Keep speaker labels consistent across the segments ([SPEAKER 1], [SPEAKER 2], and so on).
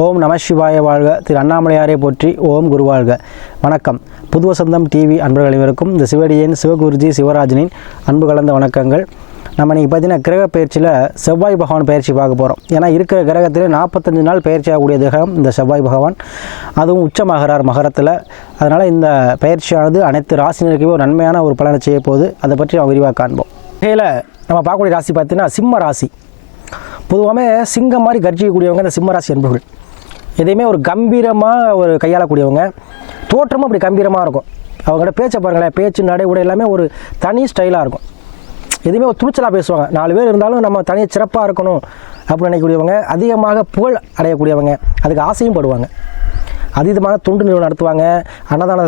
[SPEAKER 1] ஓம் நம சிவாய வாழ்க. திரு அண்ணாமலையாரை போற்றி ஓம் குருவாழ்க வணக்கம். புதுவசந்தம் டிவி அன்பர்கள் அனைவருக்கும் இந்த சிவடியின் சிவகுருஜி சிவராஜனின் அன்பு கலந்த வணக்கங்கள். நம்ம இன்றைக்கி பார்த்தீங்கன்னா கிரக பயிற்சியில் செவ்வாய் பகவான் பயிற்சி பார்க்க போகிறோம் ஏன்னா இருக்கிற கிரகத்தில் நாற்பத்தஞ்சு நாள் பயிற்சி ஆகக்கூடிய கிரகம் இந்த செவ்வாய் பகவான். அதுவும் உச்சமாகிறார் மகரத்தில். அதனால் இந்த பயிற்சியானது அனைத்து ராசினருக்குமே ஒரு நன்மையான ஒரு பலனை செய்ய போகுது. அதை பற்றி நம்ம விரிவாக காண்போம். வகையில் நம்ம பார்க்கக்கூடிய ராசி பார்த்தீங்கன்னா சிம்ம ராசி. பொதுவாகவே சிங்கம் மாதிரி கர்ஜிக்கக்கூடியவங்க இந்த சிம்மராசி என்பவர்கள் எதையுமே ஒரு கம்பீரமாக ஒரு கையாளக்கூடியவங்க தோற்றமும் அப்படி கம்பீரமாக இருக்கும். அவங்களோட பேச்சை பாருங்களேன் பேச்சு நடை உடை எல்லாமே ஒரு தனி ஸ்டைலாக இருக்கும். எதுவுமே ஒரு துணிச்சலாக பேசுவாங்க. நாலு பேர் இருந்தாலும் நம்ம தனி சிறப்பாக இருக்கணும் அப்படின்னு நினைக்கக்கூடியவங்க அதிகமாக புகழ் அடையக்கூடியவங்க அதுக்கு ஆசையும் படுவாங்க. அதீதமாக தொண்டு நிறுவனம் நடத்துவாங்க அன்னதான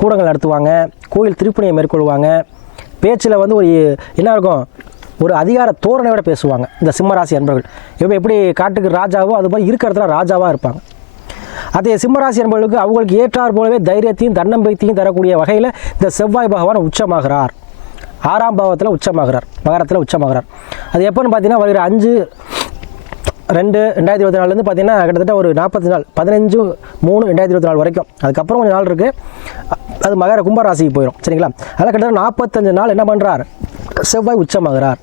[SPEAKER 1] கூடங்கள் நடத்துவாங்க கோயில் திருப்பணியை மேற்கொள்வாங்க. பேச்சில் வந்து ஒரு என்ன இருக்கும் ஒரு அதிகார தோரணையோட பேசுவாங்க. இந்த சிம்மராசி அன்பர்கள். இப்போ எப்படி காட்டுக்கு ராஜாவோ அது மாதிரி இருக்கிற இடத்துல ராஜாவாக இருப்பாங்க. அதே சிம்மராசி அன்பர்களுக்கு அவங்களுக்கு ஏற்றார் போலவே தைரியத்தையும் தன்னம்பிக்கையும் தரக்கூடிய வகையில் இந்த செவ்வாய் பகவான் உச்சமாகிறார். ஆறாம் பாவத்தில் உச்சமாகிறார். மகரத்தில் உச்சமாகிறார். அது எப்போன்னு பார்த்தீங்கன்னா வருகிற அஞ்சு ரெண்டு ரெண்டாயிரத்தி இருபத்தி நாலுலேருந்து பார்த்தீங்கன்னா கிட்டத்தட்ட ஒரு நாற்பத்தி நாள் பதினஞ்சு மூணு ரெண்டாயிரத்தி இருபத்தி நாலு வரைக்கும். அதுக்கப்புறம் கொஞ்சம் நாள் இருக்குது அது மகர கும்பராசிக்கு போயிடும் சரிங்களா? அதில் கிட்டத்தட்ட நாற்பத்தஞ்சு நாள் என்ன பண்ணுறார் செவ்வாய் உச்சமாகிறார்.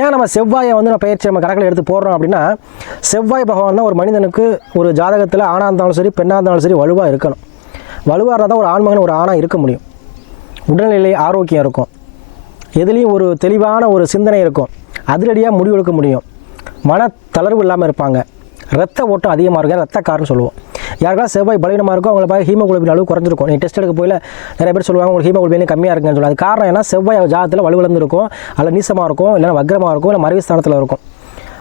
[SPEAKER 1] ஏன் நம்ம செவ்வாயை வந்து நம்ம பயிற்சி நம்ம கணக்கில் எடுத்து போடுறோம் அப்படின்னா செவ்வாய் பகவான் தான் ஒரு மனிதனுக்கு ஒரு ஜாதகத்தில் ஆணாக இருந்தாலும் சரி பெண்ணாக இருந்தாலும் சரி வலுவாக இருக்கணும். வலுவாக இருந்தால் தான் ஒரு ஆண்மகன் ஒரு ஆணாக இருக்க முடியும். உடல்நிலை ஆரோக்கியம் இருக்கும். எதுலேயும் ஒரு தெளிவான ஒரு சிந்தனை இருக்கும். அதிரடியாக முடிவெடுக்க முடியும். மன தளர்வு இல்லாமல் இருப்பாங்க. ரத்த ஓட்டம் அதிகமாக இருக்கும். ரத்தக்காரன்னு சொல்லுவோம். யாருக்கெல்லாம் செவ்வாய் பலவீனமாக இருக்கும் அவங்கள பார்க்க ஹீமோகுளோபின் அளவு குறைஞ்சிருக்கும். நீ டெஸ்ட் எடுக்க போயில நிறைய பேர் சொல்லுவாங்க உங்களுக்கு ஹீமோகுளோபின் கம்மியாக இருக்குன்னு சொல்லுவாங்க. அது காரணம் என்ன செவ்வாய் ஜாதத்தில் வலுவிழந்து இருக்கும் அல்ல நீசமாக இருக்கும் இல்லைன்னா வக்ரமாக இருக்கும் இல்லை மறைவு ஸ்தானத்தில் இருக்கும்.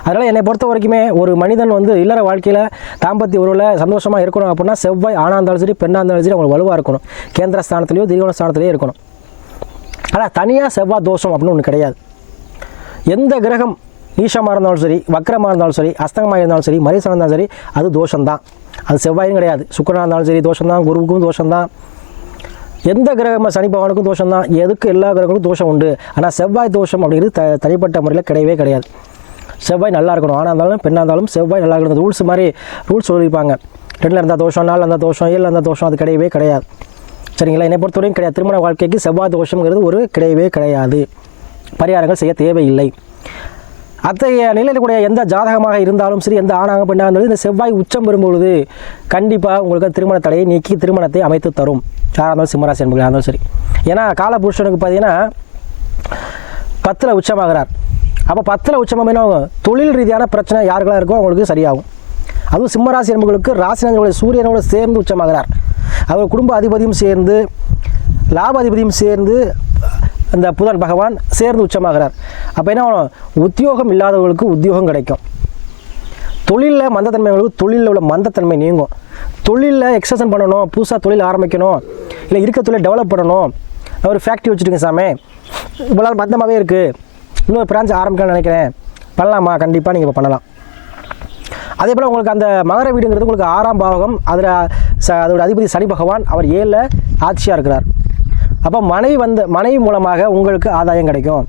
[SPEAKER 1] அதனால் என்னை பொறுத்த வரைக்குமே ஒரு மனிதன் வந்து இல்லற வாழ்க்கையில் தாம்பத்திய உறவில் சந்தோஷமாக இருக்கணும் அப்படின்னா செவ்வாய் ஆணாக இருந்தாலும் சரி பெண்ணாக இருந்தாலும் சரி அவங்களுக்கு வலுவாக இருக்கணும். கேந்திர ஸ்தானத்துலேயோ திரிகோண ஸ்தானத்துலேயோ இருக்கணும். ஆனால் தனியாக செவ்வாய் தோஷம் அப்படின்னு ஒன்று கிடையாது. எந்த கிரகம் ஈஷமாக இருந்தாலும் சரி வக்கரமாக இருந்தாலும் சரி அஸ்தங்கமாக இருந்தாலும் சரி மரிசனம் இருந்தாலும் சரி அது தோஷம்தான். அது செவ்வாயும் கிடையாது. சுக்கரனாக இருந்தாலும் சரி தோஷம்தான் குருவுக்கும் தோஷம்தான். எந்த கிரகம் சனி பகவானுக்கும் தோஷம் தான் எதுக்கு எல்லா கிரகங்களுக்கும் தோஷம் உண்டு? ஆனால் செவ்வாய் தோஷம் அப்படிங்கிறது த தனிப்பட்ட முறையில் கிடையவே கிடையாது. செவ்வாய் நல்லா இருக்கணும். ஆனால் இருந்தாலும் பெண்ணாக இருந்தாலும் செவ்வாய் நல்லா இருக்கணும். ரூல்ஸ் மாதிரி ரூல்ஸ் சொல்லியிருப்பாங்க. ரெண்டில் இருந்தால் தோஷம் நாலில் இருந்தால் தோஷம் ஏழில் இருந்தால் தோஷம் அது கிடையவே கிடையாது. சரிங்களா? என்னை பொறுத்தவரையும் கிடையாது. திருமண வாழ்க்கைக்கு செவ்வாய் தோஷங்கிறது ஒரு கிடையவே கிடையாது. பரிகாரங்கள் செய்ய தேவையில்லை. அத்தகைய நிலையில் கூடிய எந்த ஜாதகமாக இருந்தாலும் சரி எந்த ஆணாக பெண்ணாக இருந்தாலும் இந்த செவ்வாய் உச்சம் பெறும்பொழுது கண்டிப்பாக உங்களுக்கு திருமண தடையை நீக்கி திருமணத்தை அமைத்து தரும். யாராக இருந்தாலும் சிம்மராசி என்பதாக இருந்தாலும் சரி. ஏன்னா காலபுருஷனுக்கு பார்த்தீங்கன்னா பத்தில் உச்சமாகிறார். அப்போ பத்தில் உச்சமாக என்ன தொழில் ரீதியான பிரச்சனை யாருக்கெல்லாம் இருக்கோ அவங்களுக்கு சரியாகும். அதுவும் சிம்மராசி என்பவர்களுக்கு ராசினங்களுடைய சூரியனோடு சேர்ந்து உச்சமாகிறார். அவர் குடும்ப அதிபதியும் சேர்ந்து லாப அதிபதியும் சேர்ந்து அந்த புதன் பகவான் சேர்ந்து உச்சமாகிறார். அப்போ என்ன உத்தியோகம் இல்லாதவர்களுக்கு உத்தியோகம் கிடைக்கும். தொழிலில் மந்தத்தன்மைகளுக்கு தொழிலில் உள்ள மந்தத்தன்மை நீங்கும். தொழிலில் எக்ஸசன் பண்ணணும் புதுசாக தொழில் ஆரம்பிக்கணும் இல்லை இருக்க தொழில் டெவலப் பண்ணணும். நான் ஒரு ஃபேக்ட்ரி வச்சுருக்கேன் சாமி. இவ்வளோ மந்தமாகவே இருக்குது இன்னொரு பிரான்ச் ஆரம்பிக்கலாம்னு நினைக்கிறேன். பண்ணலாமா? கண்டிப்பாக நீங்கள் இப்போ பண்ணலாம். அதே போல் உங்களுக்கு அந்த மகர வீடுங்கிறது உங்களுக்கு ஆறாம் பாவகம். அதில் ச அதோட அதிபதி சனி பகவான் அவர் ஏழில் ஆட்சியாக இருக்கிறார். அப்போ மனைவி வந்து மனைவி மூலமாக உங்களுக்கு ஆதாயம் கிடைக்கும்.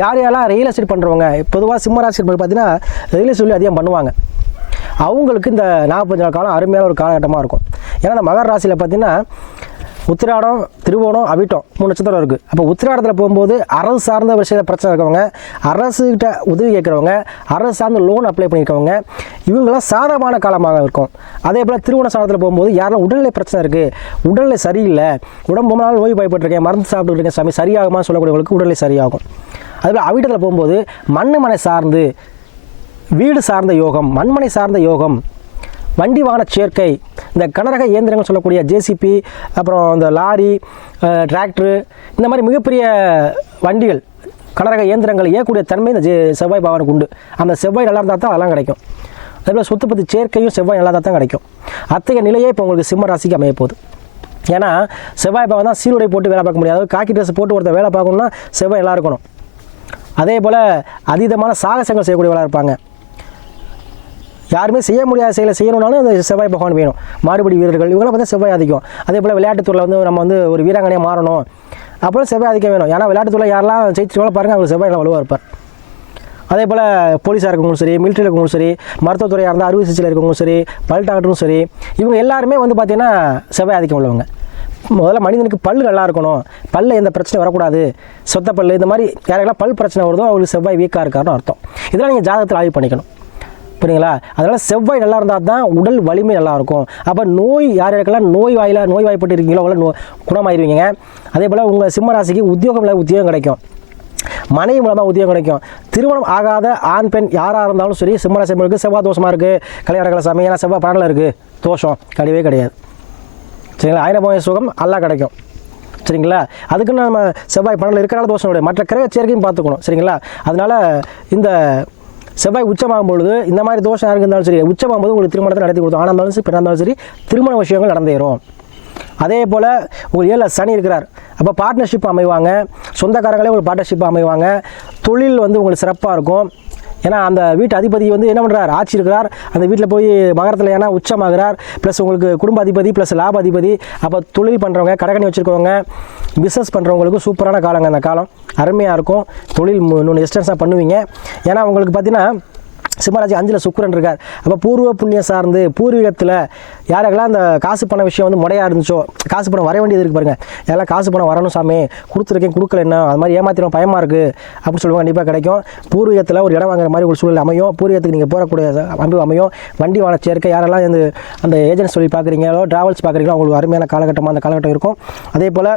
[SPEAKER 1] யார் யாரெல்லாம் ரியல் எஸ்டேட் பண்ணுறவங்க பொதுவாக சிம்மராசி பார்த்தீங்கன்னா ரியல் எஸ்டேட் அதிகம் பண்ணுவாங்க. அவங்களுக்கு இந்த நாற்பத்தஞ்சு நாள் காலம் அருமையான ஒரு காலகட்டமாக இருக்கும். ஏன்னா இந்த மகர ராசியில் பார்த்தீங்கன்னா உத்திராடம் திருவோணம் அவிட்டம் மூணு நட்சத்திரம் இருக்குது அப்போ உத்திராடத்தில் போகும்போது அரசு சார்ந்த விஷயத்தில் பிரச்சனை இருக்கவங்க அரசுகிட்ட உதவி கேட்குறவங்க அரசு சார்ந்த லோன் அப்ளை பண்ணியிருக்கவங்க இவங்களாம் சாதகமான காலமாக இருக்கும். அதே போல் திருவோண சாதத்தில் போகும்போது யாரெல்லாம் உடல்நிலை பிரச்சனை இருக்குது உடல்நிலை சரியில்லை. உடம்பு ரொம்ப நாள் நோய் பயப்பட்டுருக்கேன் மருந்து சாப்பிட்டுருக்கேன் சாமி சரியாகுமான்னு சொல்லக்கூடியவங்களுக்கு உடல்நிலை சரியாகும். அதேபோல் அவிட்டத்தில் போகும்போது மண்ணு மனை சார்ந்து வீடு சார்ந்த யோகம் மண்மனை சார்ந்த யோகம் வண்டி வாகன சேர்க்கை இந்த கனரக இயந்திரங்கள் சொல்லக்கூடிய ஜேசிபி அப்புறம் இந்த லாரி டிராக்டரு இந்த மாதிரி மிகப்பெரிய வண்டிகள் கனரக இயந்திரங்கள் இயக்கக்கூடிய தன்மை இந்த ஜே செவ்வாய் பகவானுக்கு உண்டு. அந்த செவ்வாய் நல்லா இருந்தால் தான் அதெல்லாம் கிடைக்கும். அதேபோல் சொத்து பற்றி சேர்க்கையும் செவ்வாய் நல்லா இருந்தால் தான் கிடைக்கும். அத்தகைய நிலையே இப்போ உங்களுக்கு சிம்ம ராசிக்கு அமைய போகுது. ஏன்னா செவ்வாய் பகவான் தான் சீருடை போட்டு வேலை பார்க்க முடியாது. காக்கி ட்ரெஸ் போட்டு ஒருத்தர் வேலை பார்க்கணும்னா செவ்வாய் நல்லா இருக்கணும். அதே போல் அதீதமான சாகசங்கள் செய்யக்கூடியவர்களாக இருப்பாங்க. யாருமே செய்ய முடியாத செயலை செய்யணும்னாலும் அந்த செவ்வாய் பகவான் வேணும். மாறுபடி வீரர்கள் இவங்களாம் பார்த்தா செவ்வாய் அதிகம் அதே போல் விளையாட்டுத்துறையில் வந்து நம்ம வந்து ஒரு வீராங்கனையாக மாறணும். அப்புறம் செவ்வாய் அதிகம் வேணும். ஏன்னா விளையாட்டுத்துறையில் யாரெல்லாம் ஜெயிச்சிருக்கோ பாருங்கள் அவங்க செவ்வாய் நல்லா வலுவாக இருப்பார். அதே போல் போலீஸாக இருக்கவங்களும் சரி மிலிட்டரியில் இருக்கவங்களும் சரி மருத்துவத்துறையாக இருந்தால் அறுவை சிகிச்சையில் இருக்கவங்களும் சரி பல் டாக்டரும் சரி இவங்க எல்லாருமே வந்து பார்த்திங்கன்னா செவ்வாய் ஆதிக்கம் உள்ளவங்க. முதல்ல மனிதனுக்கு பல் நல்லா இருக்கணும். பல்ல எந்த பிரச்சனை வரக்கூடாது. சொத்த பல் இந்த மாதிரி யாரெல்லாம் பல் பிரச்சனை வருதோ அவங்களுக்கு செவ்வாய் வீக்காக இருக்காருன்னு அர்த்தம். இதெல்லாம் நீங்கள் ஜாதகத்தில் ஆய்வு பண்ணிக்கணும். புரியுங்களா அதனால் செவ்வாய் நல்லா இருந்தால் தான் உடல் வலிமை நல்லாயிருக்கும் அப்போ நோய் யார் யாருக்கெல்லாம் நோய் வாயிலாக நோய் வாய்ப்பட்டு இருக்கீங்களோ அவங்கள நோ குணமாயிருவீங்க. அதே போல் உங்கள் சிம்ம ராசிக்கு உத்தியோகம் இல்லை உத்தியோகம் கிடைக்கும். மனைவி மூலமாக உத்தியோகம் கிடைக்கும். திருமணம் ஆகாத ஆண் பெண் யாராக இருந்தாலும் சரி சிம்மராசி என்பவர்களுக்கு செவ்வாய் தோஷமாக இருக்குது கல்யாண சாமி ஏன்னா செவ்வாய் பரனில் இருக்குது தோஷம் கிடையவே கிடையாது. சரிங்களா? ஆயிரம் சுகம் நல்லா கிடைக்கும். சரிங்களா? அதுக்குன்னு நம்ம செவ்வாய் பணத்தில் இருக்கிறனால தோஷம் கிடையாது. மற்ற கிரக சேர்க்கையும் பார்த்துக்கணும். சரிங்களா? அதனால் இந்த செவ்வாய் உச்சமாகும் பொழுது இந்த மாதிரி தோஷம் யாருக்கு இருந்தாலும் சரி உச்சமாகும் போது உங்களுக்கு திருமணத்தை நடத்தி கொடுத்தோம். ஆனால் இருந்தாலும் சரி பிறந்தாலும் சரி திருமண விஷயங்கள் நடந்தேறும். அதே போல் உங்கள் ஏழில் சனி இருக்கிறார். அப்போ பார்ட்னர்ஷிப் அமைவாங்க. சொந்தக்காரங்களே ஒரு பார்ட்னர்ஷிப் அமைவாங்க. தொழில் வந்து உங்களுக்கு சிறப்பாக இருக்கும். ஏன்னா அந்த வீட்டு அதிபதி வந்து என்ன பண்ணுறார் ஆட்சி இருக்கிறார். அந்த வீட்டில் போய் மகரத்தில் ஏன்னா உச்சமாகிறார். ப்ளஸ் உங்களுக்கு குடும்ப அதிபதி ப்ளஸ் லாப அதிபதி. அப்போ தொழில் பண்ணுறவங்க கடைக்கணி வச்சுருக்கவங்க பிஸ்னஸ் பண்ணுறவங்களுக்கு சூப்பரான காலங்க அந்த காலம். அருமையாக இருக்கும். தொழில் இன்னொன்று எக்ஸ்டென்ஸாக பண்ணுவீங்க. ஏன்னா உங்களுக்கு பார்த்தீங்கன்னா சிம்மராஜி அஞ்சில் சுக்கரன் இருக்கார். அப்போ பூர்வ புண்ணியம் சார்ந்து பூர்வீகத்தில் யாரெல்லாம் அந்த காசு பண விஷயம் வந்து முறையாக இருந்துச்சோ காசு பணம் வர வேண்டியது இருக்கு பாருங்க. எல்லாம் காசு பணம் வரணும் சாமி கொடுத்துருக்கேன் கொடுக்கல என்ன அது மாதிரி ஏமாத்திரம் பயமாக இருக்குது அப்படின்னு சொல்லுவாங்க கண்டிப்பாக கிடைக்கும். பூர்வீகத்தில் ஒரு இடம் வாங்குற மாதிரி ஒரு சூழல் அமையும். பூர்வீகத்துக்கு நீங்கள் போகக்கூடிய அமைப்பு அமையும். வண்டி வாழ சேர்க்கை யாரெல்லாம் இந்த அந்த ஏஜென்ட்ஸ் சொல்லி பார்க்குறீங்களோ ட்ராவல்ஸ் பார்க்குறீங்களோ அவங்களுக்கு அருமையான காலகட்டமாக அந்த காலகட்டம் இருக்கும். அதே போல்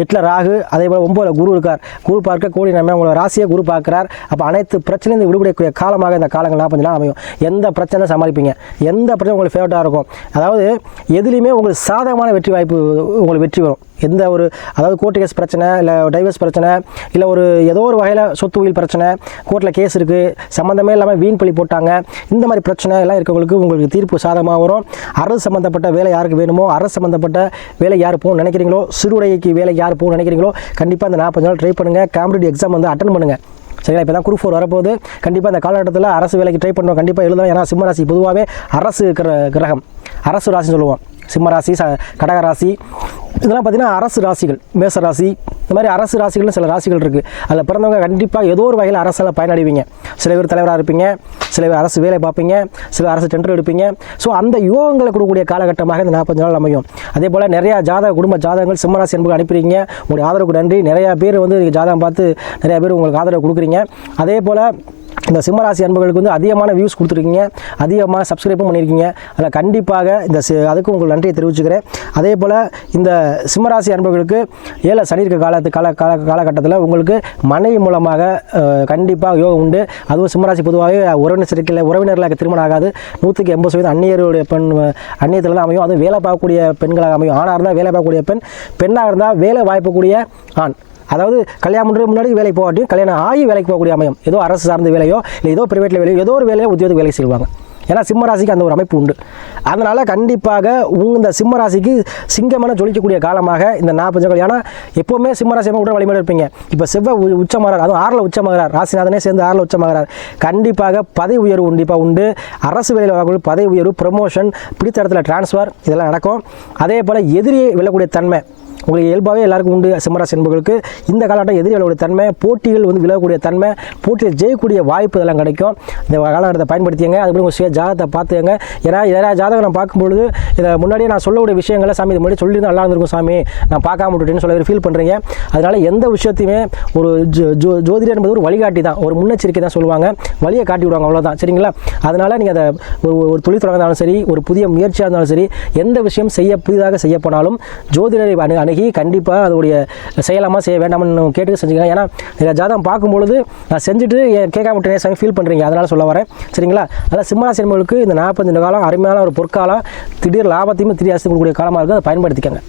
[SPEAKER 1] எட்டில் ராகு அதே போல் ஒம்போதில் குரு இருக்கார். குரு பார்க்க கோடி நம்ம உங்களை ராசியை குரு பார்க்குறார். அப்போ அனைத்து பிரச்சனையும் விடுபடக்கூடிய காலமாக இந்த காலங்கள் பார்த்தீங்கன்னா அமையும். எந்த பிரச்சனை சமாளிப்பீங்க? எந்த பிரச்சனை உங்களுக்கு ஃபேவரட்டாக இருக்கும்? அதாவது எதுலேயுமே உங்களுக்கு சாதகமான வெற்றி வாய்ப்பு உங்களுக்கு வெற்றி வரும். எந்த ஒரு அதாவது கோர்ட்டு கேஸ் பிரச்சனை இல்லை டைவர்ஸ் பிரச்சனை இல்லை ஒரு ஏதோ ஒரு வகையில் சொத்து உயில் பிரச்சனை கோர்ட்டில் கேஸ் இருக்குது சம்மந்தமே இல்லாமல் வீண் பழி போட்டாங்க இந்த மாதிரி பிரச்சனை எல்லாம் இருக்கவங்களுக்கு உங்களுக்கு தீர்ப்பு சாதகமாக வரும். அரசு சம்மந்தப்பட்ட வேலை யாருக்கு வேணுமோ அரசு சம்மந்தப்பட்ட வேலை யார் போகணும் நினைக்கிறீங்களோ சிறுடைக்கு வேலை யார் போகணும் நினைக்கிறீங்களோ கண்டிப்பாக இந்த நாற்பது நாள் ட்ரை பண்ணுங்கள் காம்படிட்டிவ் எக்ஸாம் வந்து அட்டன் பண்ணுங்கள் சரிங்களா இப்போ தான் குரூப் ஃபோர் வரப்போகுது. கண்டிப்பாக இந்த காலகட்டத்தில் அரசு வேலைக்கு ட்ரை பண்ணுவோம் கண்டிப்பாக எழுதலாம் ஏன்னா சிம்மராசி பொதுவாகவே அரசு கிர கிரகம். அரசு ராசின்னு சொல்லுவோம். சிம்மராசி ச கடக ராசி. இதெல்லாம் பார்த்தீங்கன்னா அரசு ராசிகள் மேச ராசி இந்த மாதிரி அரசு ராசிகள்னு சில ராசிகள் இருக்குது அதில் பிறந்தவங்க கண்டிப்பாக ஏதோ ஒரு வகையில் அரசால் பயனடைவீங்க. சில பேர் தலைவராக இருப்பீங்க சில பேர் அரசு வேலை பார்ப்பீங்க சில அரசு டெண்டர் எடுப்பீங்க. ஸோ அந்த யோகங்களை கொடுக்கக்கூடிய காலகட்டமாக இந்த நாற்பது நாள் அமையும். அதே போல் நிறையா ஜாதக குடும்ப ஜாதகங்கள் சிம்மராசி என்பது அனுப்புறீங்க. உங்களுடைய ஆதரவுக்கு நன்றி. நிறையா பேர் வந்து நீங்கள் ஜாதகம் பார்த்து நிறையா பேர் உங்களுக்கு ஆதரவு கொடுக்குறீங்க. அதே போல் இந்த சிம்மராசி அன்புகளுக்கு வந்து அதிகமான வியூஸ் கொடுத்துருக்கீங்க. அதிகமாக சப்ஸ்கிரைப்பும் பண்ணியிருக்கீங்க. அதில் கண்டிப்பாக இந்த அதுக்கு உங்களுக்கு நன்றியை தெரிவிச்சுக்கிறேன். அதே போல் இந்த சிம்மராசி அன்புகளுக்கு ஏழை சனி இருக்க காலத்து கால கால காலகட்டத்தில் உங்களுக்கு மனைவி மூலமாக கண்டிப்பாக யோகம் உண்டு. அதுவும் சிம்மராசி பொதுவாகவே உறவினர் சேர்க்கையில் உறவினர்களாக திருமணம் ஆகாது. நூற்றுக்கு எண்பது சதவீதம் அந்நியருடைய பெண் அந்நியத்தில் தான் அமையும். அதுவும் வேலை பார்க்கக்கூடிய பெண்களாக அமையும். ஆணாக இருந்தால் வேலை பார்க்கக்கூடிய பெண் பெண்ணாக இருந்தால் வேலை வாய்ப்புக்கூடிய ஆண். அதாவது கல்யாணம் பண்ணுறது முன்னாடி வேலைக்கு போகாட்டியும் கல்யாணம் ஆகி வேலைக்கு போகக்கூடிய அமையும். ஏதோ அரசு சார்ந்த வேலையோ இல்லை ஏதோ ப்ரைவேட்டில் வேலையோ ஏதோ ஒரு வேலையோ உத்தியோக வேலை செய்வாங்க. ஏன்னா சிம்ம ராசிக்கு அந்த ஒரு அமைப்பு உண்டு. அதனால் கண்டிப்பாக உங்க இந்த சிம்ம ராசிக்கு சிங்கமான ஜொலிக்கக்கூடிய காலமாக இந்த நாற்பது நாள் ஏன்னா எப்போவுமே சிம்ம ராசி உடல் வலிமையோட இருப்பீங்க. இப்போ செவ்வாய் உச்சமாகிறார் அதுவும் ஆறில் உச்சமாகிறார். ராசிநாதனே சேர்ந்து ஆறில் உச்சமாகிறார். கண்டிப்பாக பதவி உயர்வு கண்டிப்பாக உண்டு. அரசு வேலையில் வரக்கூடிய பதவி உயர்வு ப்ரமோஷன் பிடித்த இடத்துல டிரான்ஸ்ஃபர் இதெல்லாம் நடக்கும். அதே போல் எதிரியை வெல்லக்கூடிய தன்மை உங்களுக்கு இயல்பாகவே எல்லாருக்கும் உண்டு சிம்மராசி என்பவர்களுக்கு. இந்த காலகட்டம் எதிரி தன்மை போட்டிகள் வந்து விலகக்கூடிய தன்மை போட்டியில் ஜெயிக்கக்கூடிய வாய்ப்பு இதெல்லாம் கிடைக்கும். இந்த காலகட்டத்தை பயன்படுத்திங்க அதுபடி உங்கள் சுய ஜாதகத்தை பார்த்துங்க ஏன்னா யாராவது ஜாதகம் நான் பார்க்கும்பொழுது இதை முன்னாடியே நான் சொல்லக்கூடிய விஷயங்களை சாமி இது முன்னாடி சொல்லியிருந்தா நல்லா இருந்திருக்கும் சாமி. நான் பார்க்காம விட்டுட்டேன்னு சொல்ல ஃபீல் பண்ணுறீங்க அதனால் எந்த விஷயத்தையுமே ஒரு ஜோ- ஜோ- ஜோதிடர் என்பது ஒரு வழிகாட்டி தான். ஒரு முன்னெச்சரிக்கை தான் சொல்லுவாங்க. வழியை காட்டி விடுவாங்க அவ்வளோதான் சரிங்களா? அதனால் நீங்கள் அதை ஒரு ஒரு தொழில் தொடங்கினாலும் சரி ஒரு புதிய முயற்சியாக இருந்தாலும் சரி எந்த விஷயம் செய்ய புதிதாக செய்ய போனாலும் ஜோதிடரை அணு அணுகி கண்டிப்பாக அதோடைய செய்யலாமா செய்ய வேண்டாம்னு கேட்டு செஞ்சுக்கலாம். ஏன்னா இதை ஜாதகம் பார்க்கும்பொழுது நான் செஞ்சுட்டு கேட்காம விட்டு சாமி ஃபீல் பண்ணுறீங்க அதனால் சொல்ல வரேன். சரிங்களா? அதனால் சிம்மராசி என்பவர்களுக்கு இந்த நாற்பத்தஞ்சு காலம் அருமையான ஒரு பொற்காலம் திடீர் லாபத்தையும் திடீர் அரசு கொடுக்கக்கூடிய காலமாக இருக்குது அதை பயன்படுத்திக்கங்க.